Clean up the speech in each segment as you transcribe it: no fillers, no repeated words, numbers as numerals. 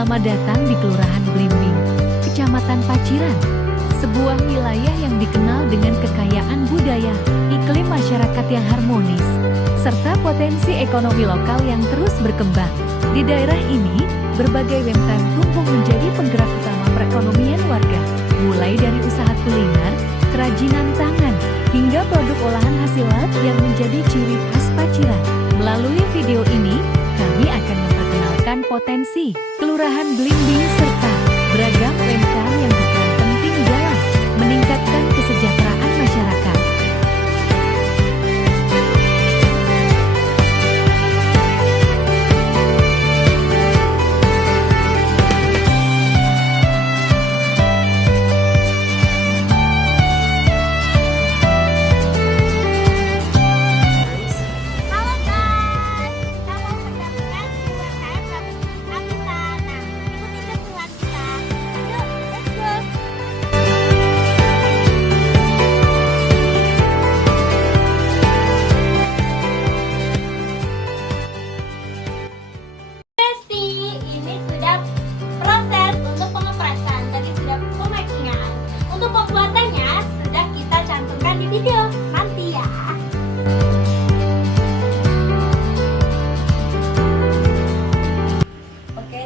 Selamat datang di Kelurahan Blimbing, Kecamatan Paciran, sebuah wilayah yang dikenal dengan kekayaan budaya, iklim masyarakat yang harmonis, serta potensi ekonomi lokal yang terus berkembang. Di daerah ini, berbagai UMKM tumbuh menjadi penggerak utama perekonomian warga, mulai dari usaha kuliner, kerajinan tangan, hingga produk olahan hasil laut yang menjadi ciri khas Paciran. Melalui video ini, kami akan memperkenalkan potensi Kelurahan Blimbing serta beragam UMKM yang berperan penting dalam meningkatkan kesejahteraan masyarakat.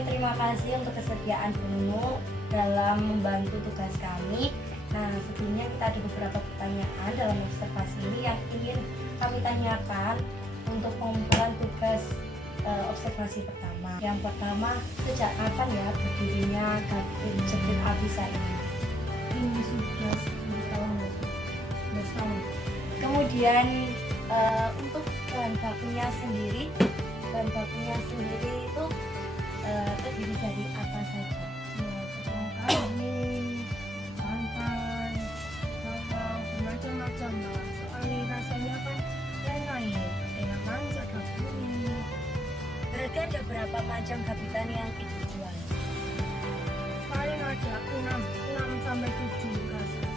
Terima kasih untuk kesediaan Bungu dalam membantu tugas kami. Nah, sebelumnya kita ada beberapa pertanyaan dalam observasi ini yang ingin kami tanyakan untuk pengumpulan tugas observasi pertama. Yang pertama, sejak kapan ya berdirinya Gapin Jepit Afisa ini? Ini sudah 10 tahun. Kemudian untuk bahan bakunya sendiri itu terdiri dari apa saja? Tepung kambing, santan, bawang, bermacam-macam lah. Soalnya rasanya kan enak ya, ada manis, ada kuning. Berarti ada berapa macam gabitan yang Ibu jual? Paling ada 6 sampai 7 rasa.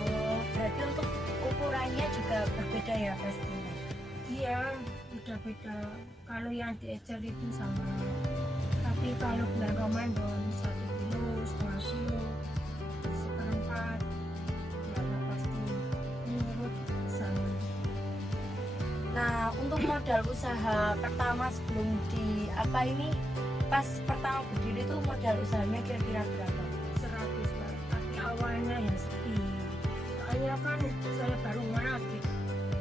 Oh, berarti untuk ukurannya juga berbeda ya pastinya? Iya, udah beda. Kalau yang diecer itu sama. Tapi kalau bulan Ramadan 1 kilo, setengah kilo, seperempat, ya pasti menurut sama. Nah, untuk modal usaha pertama sebelum pas pertama berdiri itu modal usahanya kira-kira berapa? 100 Pak. Tapi awalnya ya sepi. Soalnya kan saya baru merakit.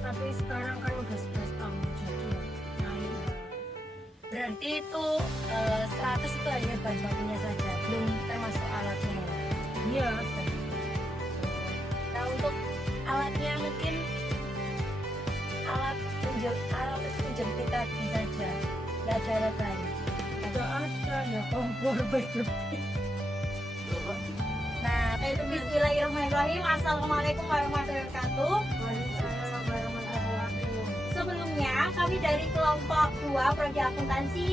Tapi sekarang kan udah 11 tahun jadi ya naik. Berarti itu 100 itu hanya bahan bakunya saja, belum termasuk alatnya ya? Iya. Nah, untuk alatnya mungkin alat penjepit tadi saja, nggak ada alat lain. Ada ya kompor berjepit. Nah, itu bismillahirrahmanirrahim. Assalamualaikum warahmatullahi wabarakatuh. Waalaikumsalam warahmatullahi wabarakatuh. Sebelumnya kami dari kelompok 2 Prodi Akuntansi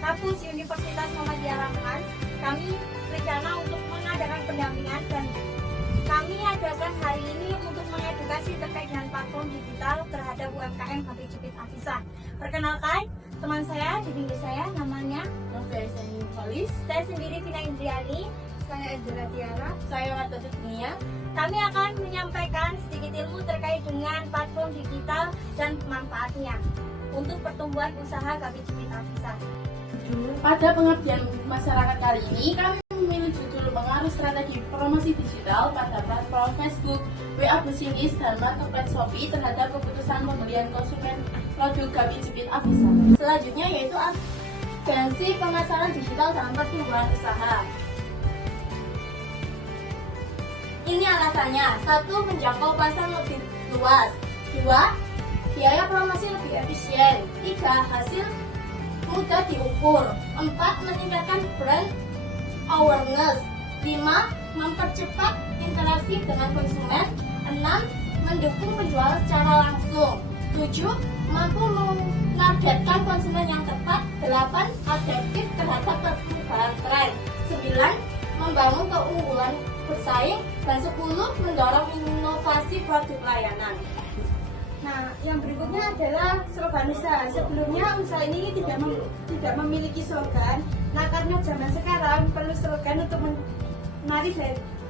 Kampus Universitas Muhammadiyah Lamongan, kami berencana untuk mengadakan pendampingan dan kami adakan hari ini untuk mengedukasi terkait dengan platform digital terhadap UMKM Gapin Jepit Afisa. Perkenalkan, teman saya di pinggir saya namanya Novia Polis. saya sendiri Vina Indriani. Saya Angela Tiara. Saya Warta Dunia. Kami akan menyampaikan sedikit ilmu terkait dengan platform digital dan manfaatnya untuk pertumbuhan usaha Gapin Jepit Afisa. Pada pengabdian masyarakat kali ini, kami memilih judul pengaruh strategi promosi digital pada platform Facebook, WA Bisnis, dan Marketplace Shopee terhadap keputusan pembelian konsumen produk Gapin Jepit Afisa. Selanjutnya yaitu Agensi pemasaran digital dalam pertumbuhan usaha. ini alasannya: 1. Menjangkau pasar lebih luas. 2. Biaya promosi lebih efisien. 3. Hasil Mudah diukur. 4. Meningkatkan brand awareness. 5. Mempercepat interaksi dengan konsumen. 6. Mendukung penjualan secara langsung. 7. Mampu menargetkan konsumen yang tepat. 8. Adaptif terhadap perubahan tren. 9. Membangun keunggulan bersaing. Dan 10. Mendorong inovasi produk layanan. Nah, yang berikutnya adalah slogan usaha. Sebelumnya usaha ini tidak memiliki slogan. Nah, karena zaman sekarang perlu slogan untuk menarik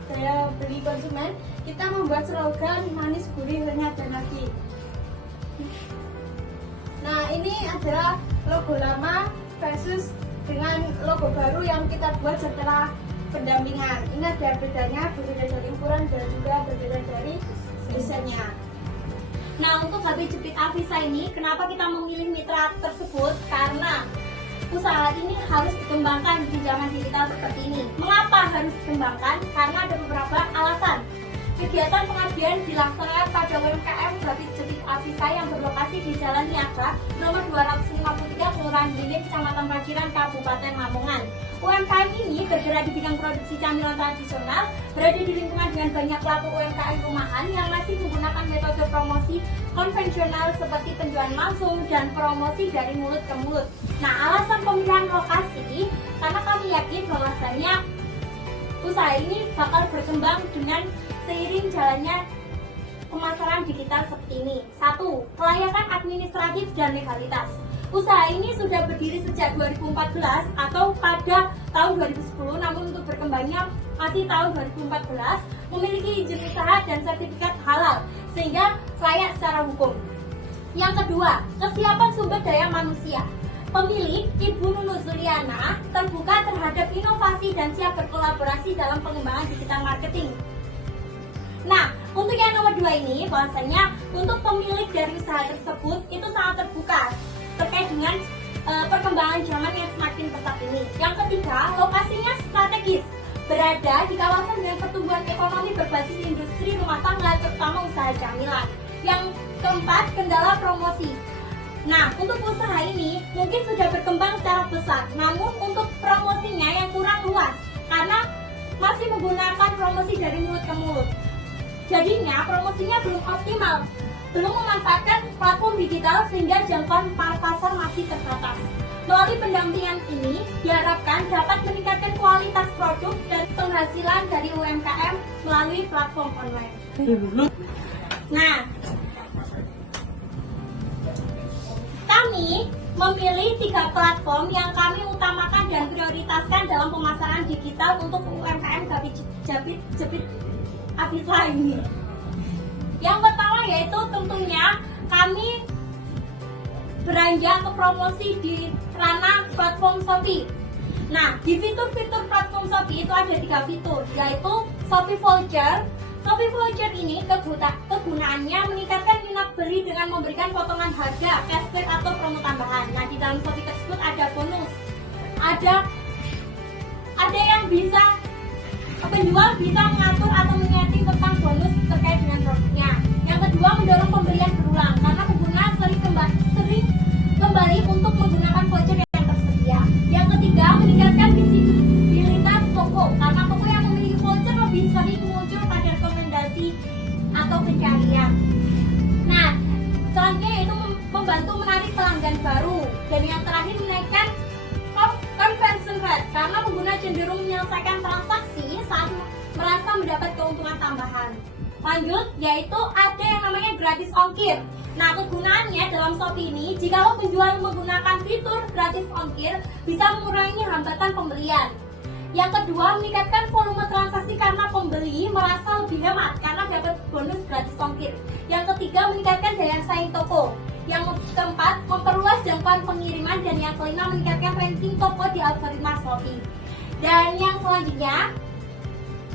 daya beli konsumen, kita membuat slogan manis, gurih, renyah, dan lagi. Nah, ini adalah logo lama versus dengan logo baru yang kita buat setelah pendampingan. Ini ada bedanya, berbeda dari ukuran dan juga berbeda dari desainnya. Nah, untuk HP jepit Afisa ini, kenapa kita memilih mitra tersebut? Karena usaha ini harus dikembangkan di zaman digital seperti ini. Mengapa harus dikembangkan? Karena ada beberapa alasan. Kegiatan pengabdian dilaksanakan pada UMKM HP jepit Afisa yang berlokasi di Jalan Niaga, nomor 253, Kelurahan Beringin, Kecamatan Paciran, Kabupaten Lamongan. UMKM ini bergerak di bidang produksi camilan tradisional, berada di lingkungan dengan banyak pelaku UMKM rumahan yang masih menggunakan metode promosi konvensional seperti penjualan langsung dan promosi dari mulut ke mulut. Nah, alasan pemilihan lokasi karena kami yakin bahwasannya usaha ini bakal berkembang dengan seiring jalannya pemasaran digital seperti ini. 1. Kelayakan administratif dan legalitas. Usaha ini sudah berdiri sejak 2014 atau pada tahun 2010, namun untuk berkembangnya masih tahun 2014, memiliki izin usaha dan sertifikat halal sehingga layak secara hukum. Yang kedua, kesiapan sumber daya manusia. Pemilik Ibu Nunu Zuliana terbuka terhadap inovasi dan siap berkolaborasi dalam pengembangan digital marketing. Nah, untuk yang nomor 2 ini, bahwasanya untuk pemilik dari usaha tersebut itu sangat terbuka terkait dengan perkembangan zaman yang semakin pesat ini. Yang ketiga, lokasinya strategis, berada di kawasan dengan pertumbuhan ekonomi berbasis industri rumah tangga, terutama usaha camilan. Yang keempat, kendala promosi. Nah, untuk usaha ini mungkin sudah berkembang secara besar, namun untuk promosinya yang kurang luas karena masih menggunakan promosi dari mulut ke mulut. Jadinya promosinya belum optimal, belum memanfaatkan platform digital sehingga jangkauan pasar masih terbatas. Melalui pendampingan ini diharapkan dapat meningkatkan kualitas produk dan penghasilan dari UMKM melalui platform online. Nah, kami memilih 3 platform yang kami utamakan dan prioritaskan dalam pemasaran digital untuk UMKM jepit Afisa ini. Yang pertama yaitu tentunya kami beranjak ke promosi di ranah platform Shopee. Nah, di fitur-fitur platform Shopee itu ada 3 fitur, yaitu Shopee Voucher. Shopee Voucher ini kegunaannya meningkatkan minat beli dengan memberikan potongan harga, cashback atau promo tambahan. Nah, di dalam Shopee tersebut ada bonus, ada yang bisa penjual bisa mengatur atau menyeting tentang bonus terkait dengan produknya. Yang kedua, mendorong pembelian berulang karena pengguna sering kembali untuk menggunakan voucher yang tersedia. Yang ketiga, meningkatkan visibilitas toko karena toko yang memiliki voucher lebih sering muncul pada rekomendasi atau pencarian. Nah, selanjutnya yaitu membantu menarik pelanggan baru, dan yang terakhir menaikkan conversion rate karena pengguna cenderung menyelesaikan transaksi saat merasa mendapat keuntungan tambahan. Lanjut, yaitu ada yang namanya gratis ongkir. Nah, kegunaannya dalam Shopee ini, jika penjual menggunakan fitur gratis ongkir, bisa mengurangi hambatan pembelian. Yang kedua, meningkatkan volume transaksi karena pembeli merasa lebih hemat karena dapat bonus gratis ongkir. Yang ketiga, meningkatkan daya saing toko. Yang keempat, memperluas jangkauan pengiriman. Dan yang kelima, meningkatkan ranking toko di algoritma Shopee. Dan yang selanjutnya,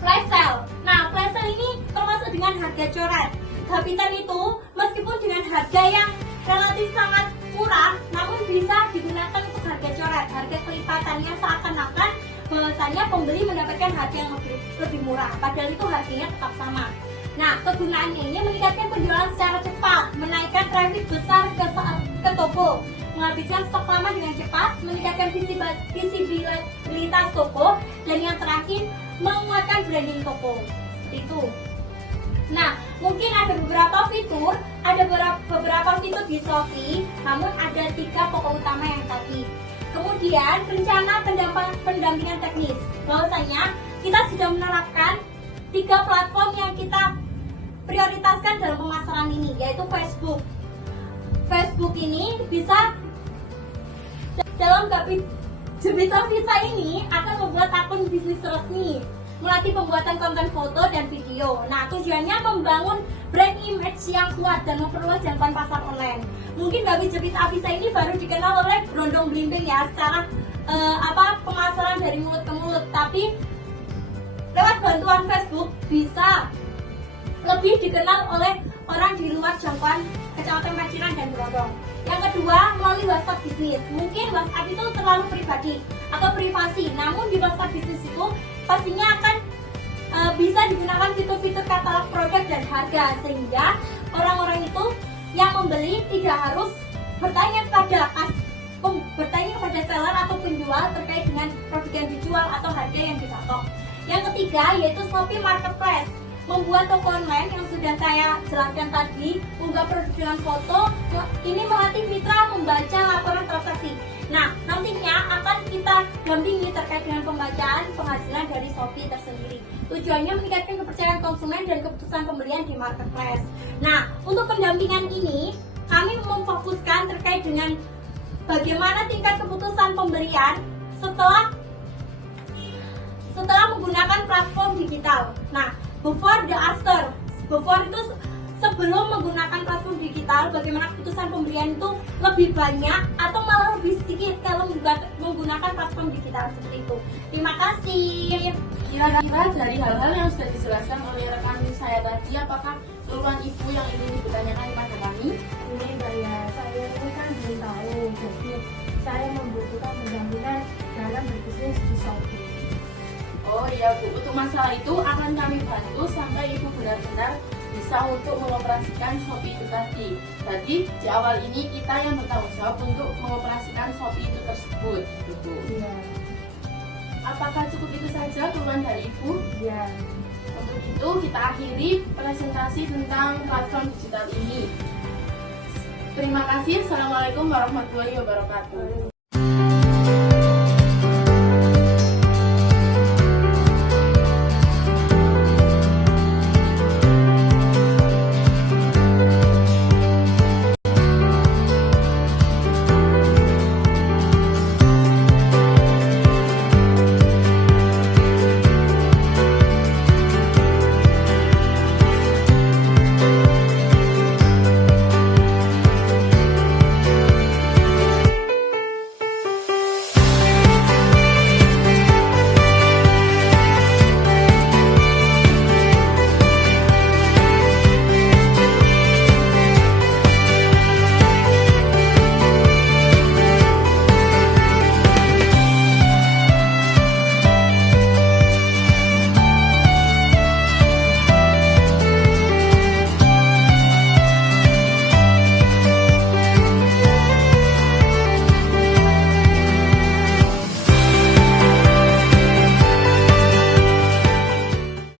flash sale. Nah, flash sale ini termasuk dengan harga coret. Gapitan itu meskipun dengan harga yang relatif sangat murah, namun bisa digunakan untuk harga coret. Harga kelipatannya seakan-akan bahwasanya pembeli mendapatkan harga yang lebih murah, padahal itu harganya tetap sama. Nah, kegunaannya ini meningkatkan penjualan secara cepat, menaikkan traffic besar ke toko, menghabiskan stok lama dengan cepat, meningkatkan visibilitas toko, dan yang terakhir menguatkan branding toko. Seperti itu. Nah, mungkin ada beberapa fitur fitur di Shopee, namun ada 3 pokok utama yang tadi. Kemudian rencana pendampingan teknis. Bahwasanya kita sudah menerapkan 3 platform yang kita prioritaskan dalam pemasaran ini, yaitu Facebook, Facebook ini bisa dalam jepitan visa ini akan membuat akun bisnis resmi, melatih pembuatan konten foto dan video. Nah, tujuannya membangun brand image yang kuat dan memperluas jangkauan pasar online. Mungkin Babi Jepita Visa ini baru dikenal oleh Brondong Blimbing ya, secara pemasaran dari mulut ke mulut, tapi lewat bantuan Facebook bisa lebih dikenal oleh orang di luar jangkauan Kecamatan Paciran dan Brondong. Yang kedua, melalui WhatsApp bisnis. Mungkin WhatsApp itu terlalu pribadi atau privasi, namun di WhatsApp bisnis itu pastinya akan bisa digunakan fitur-fitur katalog produk dan harga, sehingga orang-orang itu yang membeli tidak harus bertanya kepada seller atau penjual terkait dengan produk yang dijual atau harga yang dipatok. Yang ketiga yaitu Shopee Marketplace, membuat toko online yang sudah saya jelaskan tadi, unggah produk dengan foto. Ini melatih mitra membaca laporan transaksi. Nah, nantinya akan kita dampingi terkait dengan pembacaan penghasilan dari Shopee tersendiri. Tujuannya meningkatkan kepercayaan konsumen dan keputusan pembelian di marketplace. Nah, untuk pendampingan ini kami memfokuskan terkait dengan bagaimana tingkat keputusan pembelian setelah menggunakan platform digital. Nah, before the after. Before itu sebelum menggunakan platform digital, bagaimana keputusan pembelian itu lebih banyak atau malah lebih sedikit kalau menggunakan platform digital seperti itu. Terima kasih. Kira-kira dari hal-hal yang sudah dijelaskan oleh rekan saya tadi, apakah keluhan ibu yang ingin ditanyakan kepada kami? Ini Mbak ya, saya ini kan belum tahu, jadi saya membutuhkan pendampingan dalam berbisnis di Shopee. Oh iya Bu, untuk masalah itu akan kami bantu sampai ibu benar-benar bisa untuk mengoperasikan Shopee itu tadi. Jadi di awal ini kita yang bertanggung jawab untuk mengoperasikan Shopee itu tersebut, Bu. Iya. Apakah cukup itu saja keluhan dari ibu? Iya. Untuk itu kita akhiri presentasi tentang platform digital ini. Terima kasih. Assalamualaikum warahmatullahi wabarakatuh.